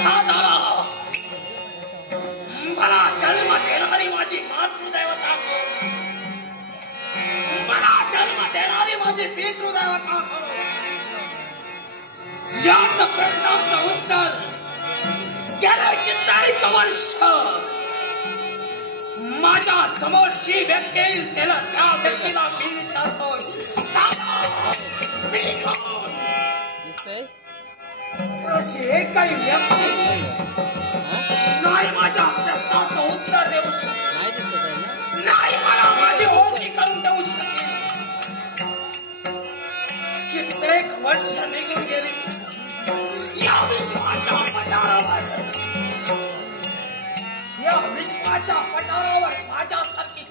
कसा झाला मला जन्म देणारी माझी मातृदैवता मला जन्म देणारी माझी पितृदैवता याच प्रश्नाचं उत्तर गेल्या कित्येक वर्ष माझ्या समोर जी व्यक्ती येईल त्याला त्या व्यक्तीला मी विचारतो अशी एकही व्यक्ती नाही माझ्या प्रश्नाचं उत्तर देऊ शकते नाही मला माझी ओळख करून देऊ शकते कित्येक वर्ष निघून गेली या विश्वाच्या पठारावर माझ्यासारखी